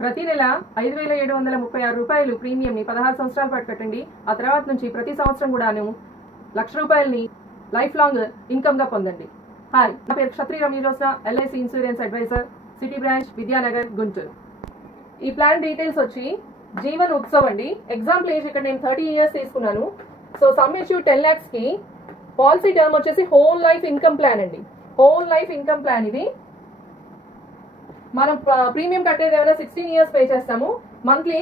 ప్రతి నెల 5,736 రూపాయలు ప్రీమియంని 16 సంవత్సరాల పాటు కట్టండి. ఆ తర్వాత నుంచి ప్రతి సంవత్సరం కూడాను ₹1,00,000 లైఫ్ లాంగ్ ఇన్కమ్గా పొందండి. హాయ్, నా పేరు Kshatri Ramijosa, LIC insurance advisor, city branch, Vidyanagar, Guntur. ఈ ప్లాన్ డీటెయిల్స్ వచ్చి జీవన్ ఉత్సవ్ అండి. ఎగ్జాంపుల్ ఏజ్ ఇక్కడ నేను 30 ఇయర్స్ తీసుకున్నాను. సో సమ్ ఇష్యూ 10 lakhsకి పాలసీ టర్మ్ వచ్చేసి హోల్ లైఫ్ ఇన్కమ్ ప్లాన్ అండి. హోల్ లైఫ్ ఇన్కమ్ ప్లాన్ ఇది. మనం ప్రీమియం కట్టేది ఏమైనా 16 ఇయర్స్ పే చేస్తాము. మంత్లీ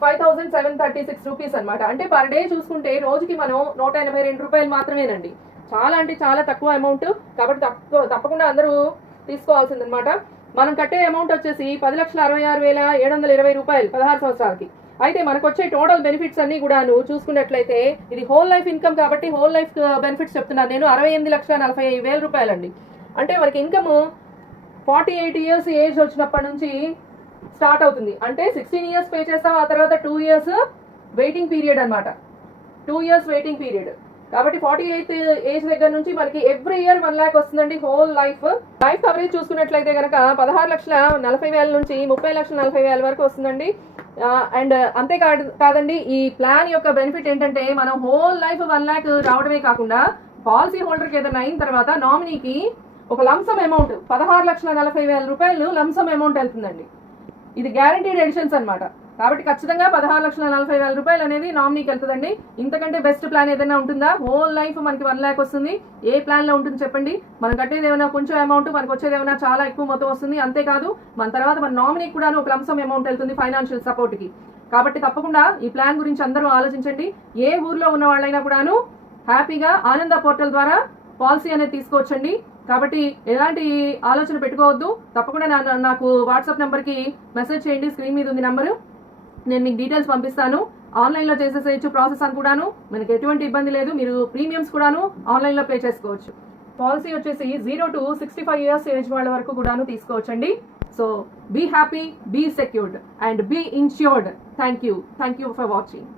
5,736 రూపీస్ అనమాట. అంటే పర్ డే చూసుకుంటే రోజుకి మనం 182 రూపాయలు మాత్రమేనండి. చాలా అంటే చాలా తక్కువ అమౌంట్. కాబట్టి తప్పకుండా అందరూ తీసుకోవాల్సిందనమాట. మనం కట్టే అమౌంట్ వచ్చేసి 10,66,720 రూపాయలు 16 సంవత్సరాలకి. అయితే మనకు వచ్చే టోటల్ బెనిఫిట్స్ అన్ని కూడాను చూసుకున్నట్లయితే ఇది హోల్ లైఫ్ ఇన్కమ్ కాబట్టి హోల్ లైఫ్ బెనిఫిట్స్ చెప్తున్నాను నేను. 68,45,000 రూపాయలండి. అంటే మనకి ఇన్కమ్ 48 ఇయర్స్ ఏజ్ వచ్చినప్పటి నుంచి స్టార్ట్ అవుతుంది. అంటే 16 ఇయర్స్ పే చేస్తాం, ఆ తర్వాత 2 ఇయర్స్ వెయిటింగ్ పీరియడ్ అనమాట. 2 ఇయర్స్ వెయిటింగ్ పీరియడ్. కాబట్టి 48 ఏజ్ దగ్గర నుంచి మనకి ఎవ్రీ ఇయర్ 1 lakh వస్తుందండి హోల్ లైఫ్. లైఫ్ కవరేజ్ చూసుకున్నట్లయితే కనుక 16,40,000 నుంచి 30,40,000 వరకు వస్తుందండి. అండ్ కాదండి, ఈ ప్లాన్ యొక్క బెనిఫిట్ ఏంటంటే మనం హోల్ లైఫ్ 1 lakh రావడమే కాకుండా పాలసీ హోల్డర్కి ఏదైనా అయిన తర్వాత నామినీకి ఒక లంసమ్ అమౌంట్ 16,40,000 రూపాయలు లంసమ్ అమౌంట్ వెళ్తుందండి. ఇది గ్యారంటీడ్ ఎడిషన్స్ అనమాట. కాబట్టి ఖచ్చితంగా 16,40,000 రూపాయలు అనేది నామినీకి వెళ్తుందండి. ఇంతకంటే బెస్ట్ ప్లాన్ ఏదైనా ఉంటుందా? హోల్ లైఫ్ మనకి 1 lakh వస్తుంది. ఏ ప్లాన్ లో ఉంటుంది చెప్పండి? మనం కట్టేది ఏమైనా కొంచెం అమౌంట్, మనకు వచ్చేది ఏమైనా చాలా ఎక్కువ మొత్తం వస్తుంది. అంతేకాదు మన తర్వాత మన నామినీకి కూడా ఒక లంసమ్ అమౌంట్ వెళ్తుంది ఫైనాన్షియల్ సపోర్ట్ కి. కాబట్టి తప్పకుండా ఈ ప్లాన్ గురించి అందరూ ఆలోచించండి. ఏ ఊర్లో ఉన్న వాళ్ళైనా కూడాను హ్యాపీగా ఆనంద పోర్టల్ ద్వారా పాలసీ అనేది తీసుకోవచ్చండి. కాబట్టి ఎలాంటి ఆలోచన పెట్టుకోవద్దు. తప్పకుండా నాకు వాట్సాప్ నెంబర్కి మెసేజ్ చేయండి. స్క్రీన్ మీద ఉంది నెంబరు. నేను మీకు డీటెయిల్స్ పంపిస్తాను. ఆన్లైన్లో చేసేసేయచ్చు ప్రాసెస్ అని కూడాను. మనకి ఎటువంటి ఇబ్బంది లేదు. మీరు ప్రీమియమ్స్ కూడాను ఆన్లైన్లో పే చేసుకోవచ్చు. పాలసీ వచ్చేసి 0 to 65 ఇయర్స్ ఏజ్ వాళ్ళ వరకు కూడాను తీసుకోవచ్చండి. So be happy, be secured and be insured. Thank you for watching.